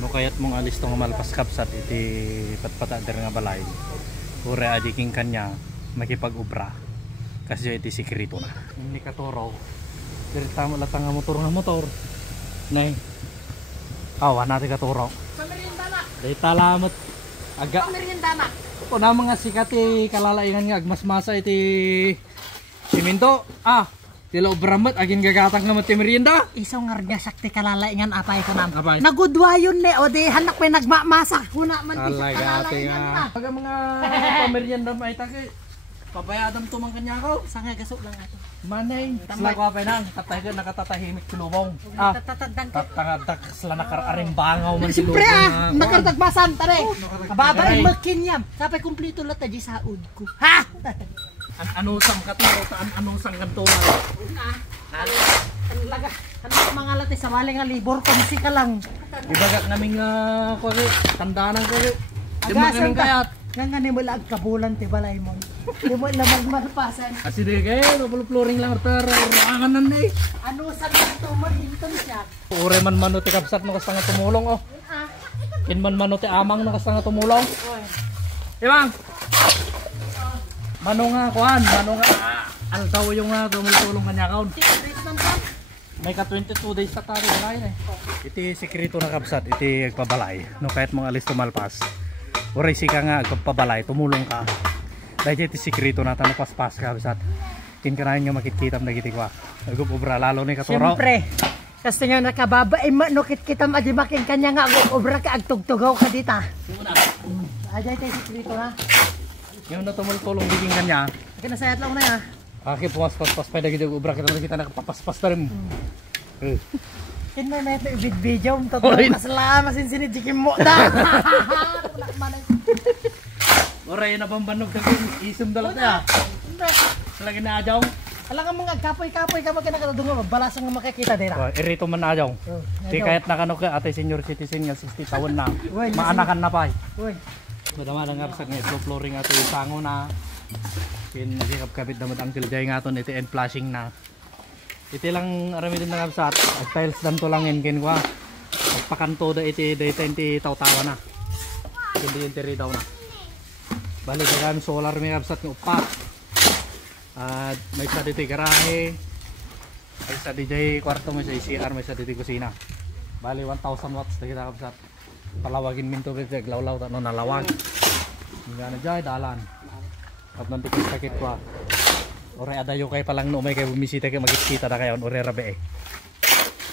No kayat mong alis tong malpas kapsat iti patpatader nga balay. Ure adi king kanya makipag-ubra. Kasi iti sikrito na. Ini katoro. Diri tamo latang nga motor. Nay. Awa natin katoro. Pamerienda na. Dahil talamat aga. Pamerienda na. Ito na mga sikat kalalaingan nga agmasmasa iti siminto. Tila obramat agin gagatang nga mati merienda. Isang ngarga sakti kalalaingan apay ko nam. Apay? Nagudwayon ne o di hanak pa nagmamasa. Kuna man di sa Talaga ate kalalaingan na. nga. Pag mga pamerienda may taki. Pabayadam tumang kanya ko. Sanga gaso lang ato. Manay. Sila ko apay nang. Tatay ka nakatatahimik tulubong. Tatatandang ka. Tatangadak sila nakararimbangaw man Siyempre nakatagbasan tare. Ababay Aray. magkinyam. Sapay kumplito lat di saud ko. Ha? Ano sang katuro anong sang kantuan. Talaga. Ano mga lati sa wali nga libor kumsi ka lang. Ibagak naming kuwi tandaanan ko. Di Agasan magaling ka. kayat. Nga nga ni mo lang kabulan ti balay mo. Di mo lamang marpasan. Kasi di kayo, flooring lang pero rangan nan eh. Ano sa dito mo hinton siya? Ure man mano ti kapsat no kasanga tumulong oh. Kin man mano ti amang no kasanga tumulong. Oy. Imang. Mano nga kuan, mano nga altaw yung tumulong kanya kaon. May ka 22 days sa tari balay eh. Iti sekreto na kapsat, iti agpabalay. No kahit mga alis tumalpas. Ure sika nga agpabalay, tumulong ka. Dahil iti sekreto na tanong paspas ka kapsat. Kin kanahin nga makikita na giti kwa. Agupubra lalo ni katoro. Siyempre. Kasi nga nakababa manukit kita madimakin kanya nga obra ka agtugtugaw ka dita. Ajay tayo sikrito ha. Yung natumultulong biging kanya. Kinasayat lang na ya. Aki pumas-pas pa dagiti ubra kita nakapapaspas pa rin. Kinna na ito video mo totoo masala masinsinid jikim mo da. Oray na bambanog sa isum dalat ya. Lagi na ajaw. Alam nga mga kapoy-kapoy ka magkinakatadungan balasang nga makikita dira. Irito man na ajaw. Di kahit nakano ka ate senior citizen nga 60 taon na. Maanakan na pa. Uy. Madama lang nga sa flooring ato isango na. Kin nakikapkabit damod ang tilday nga aton iti end flashing na. Iti lang arami din na sa tiles danto lang kin kwa. Pagpakanto da iti dayta iti tawtawa na. Hindi interi daw na. Bali kami solar may kapsat ng upat. At may sa dito garahe. May sa DJ kwarto, may sa ICR, may sa dito kusina. Bali 1000 watts na kita kapsat. Palawagin minto rin siya, glawlaw no nalawag. Hindi na dyan, dalan. At nantikit sakit ko. Ore adayo kay palang no may kay bumisita kay magkita na kayo. Ore rabe eh.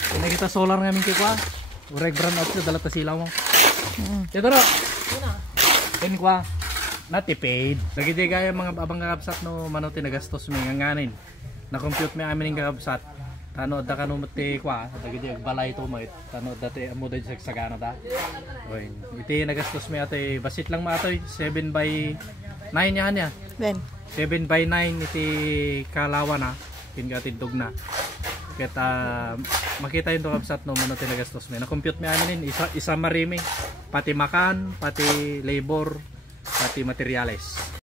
Kung nakita solar nga minti ko. Ore brand out siya, dalat na silaw mo. Ito ro. Yan kwa. Natipid. Lagi di kaya mga abang kakabsat no mano tinagastos may nganganin. Na-compute may amin ng kakabsat. Tano da kanu mati kwa, lagi di agbalay to mo. Tano dati amo da sa sagana da. Oy, iti nagastos may ate basit lang maatoy 7 by 9 yan ya. Ben. 7 by 9 iti kalawa na. Kingatidog na. Kaya makita yung kakabsat no mano tinagastos may. Na-compute may amin isa marimi. Pati makan, pati labor, pati materials.